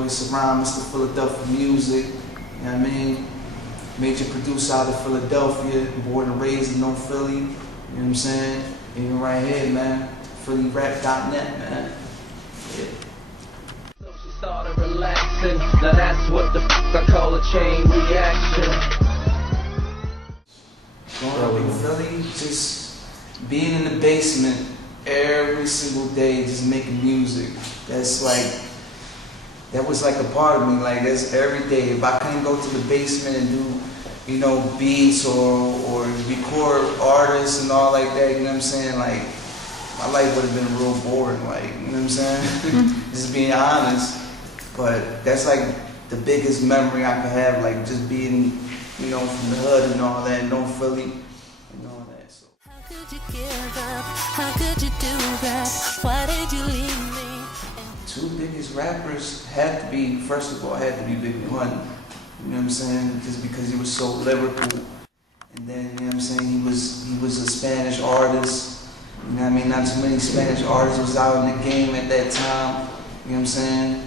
boy Sarom, Mr. Philadelphia Music, you know what I mean? Major producer out of Philadelphia, born and raised in North Philly, you know what I'm saying? Even right here, man, PhillyRap.net, man. Yeah. So she started relaxing, now that's what the I call a chain reaction. Growing up in Philly, just being in the basement every single day, just making music. That's like, that was like a part of me, like that's every day. If I couldn't go to the basement and do, you know, beats or record artists and all like that, you know what I'm saying? Like, my life would have been real boring, like, you know what I'm saying? Just being honest. But that's like the biggest memory I could have, like just being, you know, from the hood and all that, North Philly and all that. So. How could you give up? How could you do that? Why did you leave me? Two biggest rappers had to be, first of all, had to be Big Pun. You know what I'm saying? Just because he was so lyrical. And then, you know what I'm saying, he was a Spanish artist. You know what I mean? Not too many Spanish artists was out in the game at that time. You know what I'm saying?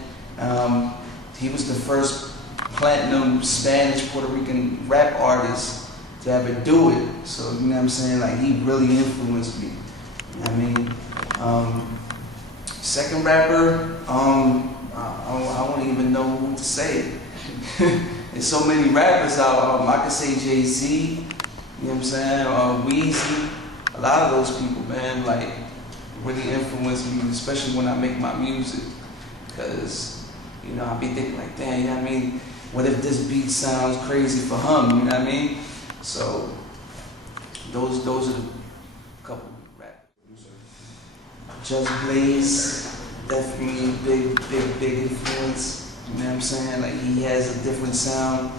He was the first platinum Spanish Puerto Rican rap artist to ever do it. So, you know what I'm saying? Like, he really influenced me. You know what I mean? Second rapper, I don't even know who to say. There's so many rappers out. I could say Jay-Z, you know what I'm saying? Weezy, a lot of those people, man, like, really influenced me, especially when I make my music. Because, you know, I be thinking like, damn, you know what I mean? What if this beat sounds crazy for him, you know what I mean? So, those are the couple rappers. Just Blaze, definitely big influence, you know what I'm saying? Like, he has a different sound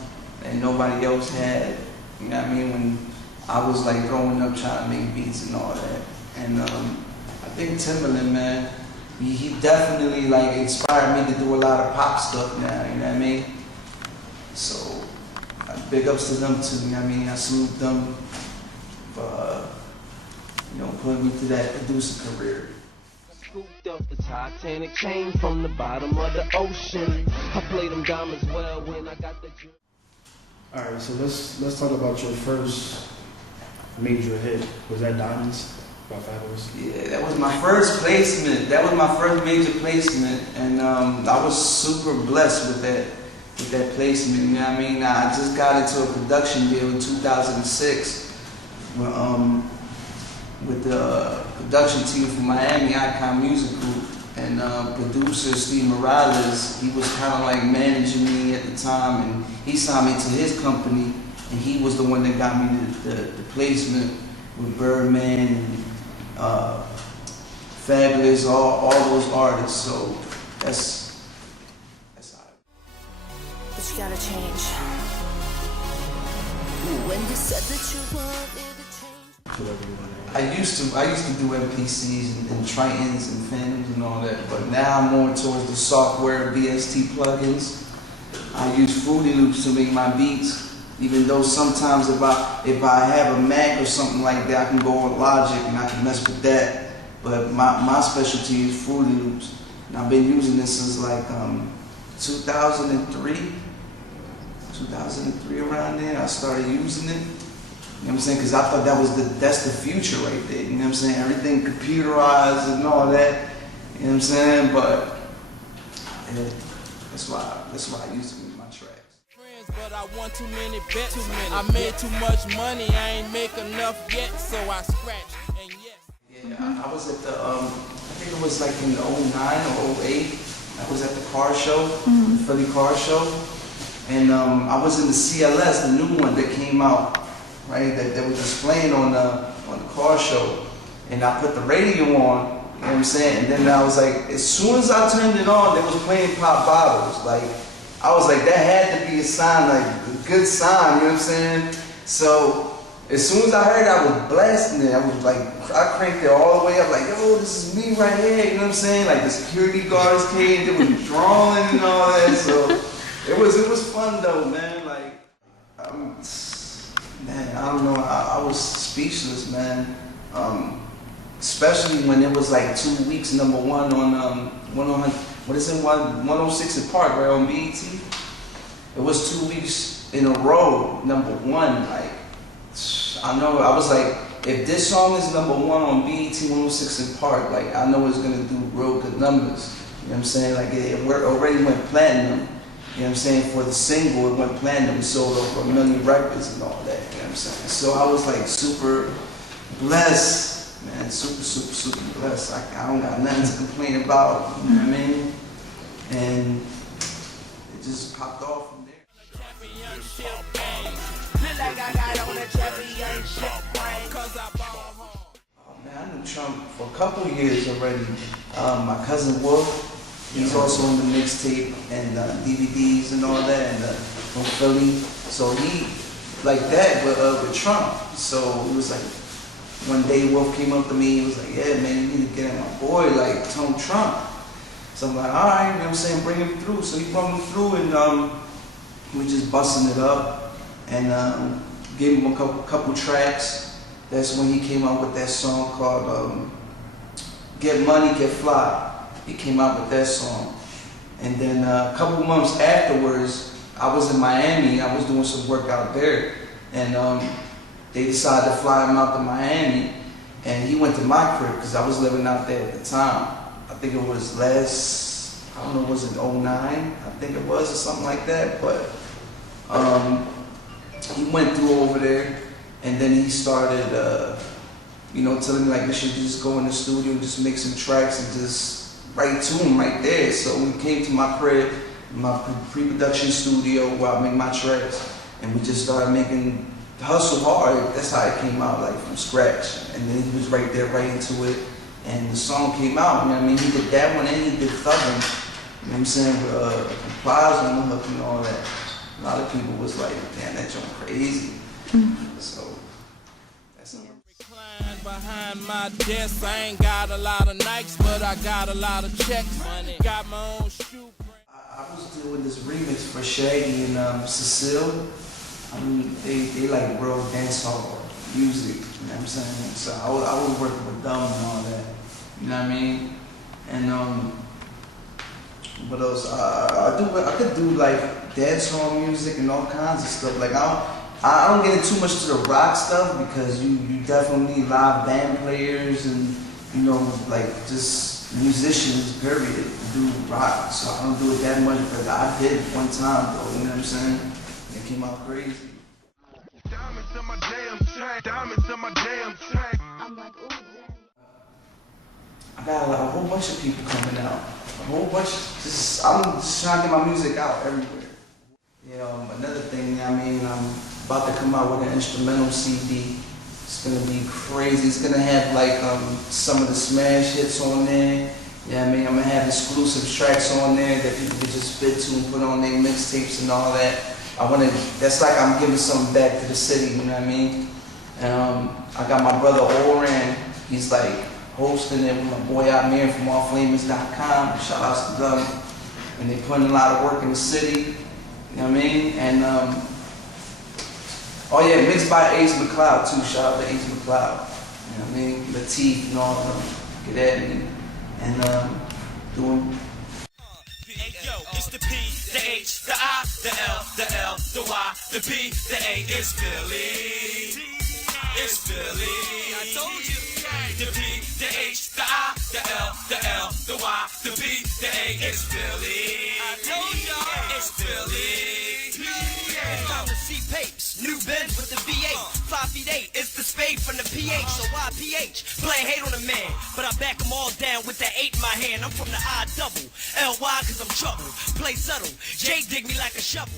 that nobody else had, you know what I mean? When I was like growing up trying to make beats and all that. And I think Timbaland, man, he definitely like inspired me to do a lot of pop stuff now, you know what I mean? So, big ups to them too, you know what I mean? I salute them for, you know, putting me through that producer career. Scooped up the Titanic, came from the bottom of the ocean. I played them diamonds well when I got the. Alright, so let's talk about your first major hit. Was that Diamonds by Fabulous? Yeah, that was my first placement. That was my first major placement, and I was super blessed with that placement. You know what I mean? I just got into a production deal in 2006 with the production team from Miami, Icon Music Group, and producer Steve Morales. He was kind of like managing me at the time, and he signed me to his company, and he was the one that got me the placement with Birdman and Fabulous, all those artists. So that's how. But you gotta change. When you said that you wanted to change. I used to do MPCs and Tritons and Phantoms and all that, but now I'm more towards the software VST plugins. I use Fruity Loops to make my beats, even though sometimes if I have a Mac or something like that, I can go on Logic and I can mess with that. But my specialty is Fruity Loops. And I've been using this since like 2003 around there. I started using it. You know what I'm saying? Because I thought that's the future right there. You know what I'm saying? Everything computerized and all that. You know what I'm saying? But yeah, that's why I used to make my tracks. But I won too many bets. I made too much money. I ain't make enough yet, so I scratched. And yes. Yeah, I was at the I think it was like in 09 or 08. I was at the car show, the Philly car show, and I was in the CLS, the new one that came out. Right, that was displaying on the car show, and I put the radio on, you know what I'm saying? And then I was like, as soon as I turned it on, they was playing Pop Bottles. Like, I was like, that had to be a sign, like a good sign, you know what I'm saying? So as soon as I heard it, I was blasting it. I was like, I cranked it all the way up, like, yo, this is me right here, you know what I'm saying? Like the security guards came, they were drawing and all that. So it was fun though, man. Like, man, I don't know, I was speechless, man. Especially when it was like 2 weeks #1 on What is it, 106 in Park, right on BET? It was 2 weeks in a row, #1. Like, I know, I was like, if this song is #1 on BET 106 in Park, like, I know it's gonna do real good numbers. You know what I'm saying? Like, it already went platinum. You know what I'm saying? For the single, it went platinum. It sold over 1 million records and all that. You know what I'm saying? So I was like super blessed, man. Super blessed. I don't got nothing to complain about. You know what I mean? And it just popped off from there. Oh man, I knew Trump for a couple years already. My cousin Wolf, he's also on the mixtape and DVDs and all that, and from Philly. So he like that with Trump. So it was like one day Wolf came up to me. He was like, "Yeah, man, you need to get at my boy, like Tone Trump." So I'm like, "All right," you know what I'm saying, bring him through. So he brought him through, and we just busting it up, and gave him a couple tracks. That's when he came out with that song called "Get Money, Get Fly." He came out with that song, and then a couple months afterwards, I was in Miami. I was doing some work out there, and they decided to fly him out to Miami, and he went to my crib because I was living out there at the time. I think it was I don't know, was it 09? I think it was, or something like that, but he went through over there, and then he started, telling me like, we should just go in the studio and just make some tracks and just write to him right there. So we came to my crib, my pre-production studio where I make my tracks, and we just started making hustle hard. That's how it came out, like from scratch. And then he was right there, right into it, and the song came out. You know what I mean? He did that one, and he did Thuggin'. You know what I'm saying? With Plies on the hook and all that. A lot of people was like, "Damn, that joint crazy." So that's it. Recline behind my desk. I ain't got a lot of Nikes, but I got a lot of checks. Money. Got my own shoe brand. I was doing this remix for Shaggy and Cecile. I mean, they like real dancehall music. You know what I'm saying? So I was working with them and all that. You know what I mean? And what else? I could do like dancehall music and all kinds of stuff. Like I don't get too much to the rock stuff because you definitely need live band players and like just musicians, period, to do rock. So I don't do it that much, but I did it one time though. You know what I'm saying? It came out crazy. Diamonds in my damn tank. Diamonds in my damn tank. I'm like, ooh, damn. I got a whole bunch of people coming out. A whole bunch. I'm just trying to get my music out everywhere. Another thing, I'm about to come out with an instrumental CD. It's gonna be crazy. It's gonna have like some of the smash hits on there. Yeah, I'm gonna have exclusive tracks on there that people can just fit to and put on their mixtapes and all that. That's like I'm giving something back to the city, you know what I mean? And I got my brother Oren, he's like hosting it with my boy Amir from allflamers.com. Shout outs to them. And they putting a lot of work in the city, you know what I mean? And mixed by Ace McCloud too. Shout out to Ace McCloud. You know what I mean? Latif and all of them. Get at me. And doing. Hey yo, it's the P, the H, the I, the L, the L, the Y, the P, the A. It's Philly. It's Philly. I told you. The P, the H, the I, the L, the L, the Y, the P, the A. It's Philly. I told y'all. It's Philly. It's time to see papes. New Benz with the V8. 5'8". It's the spade from the PH. So why PH? Play hate on a man. But I back them all down with that 8 in my hand. I'm from the I double. LY cause I'm trouble. Play subtle. J dig me like a shovel.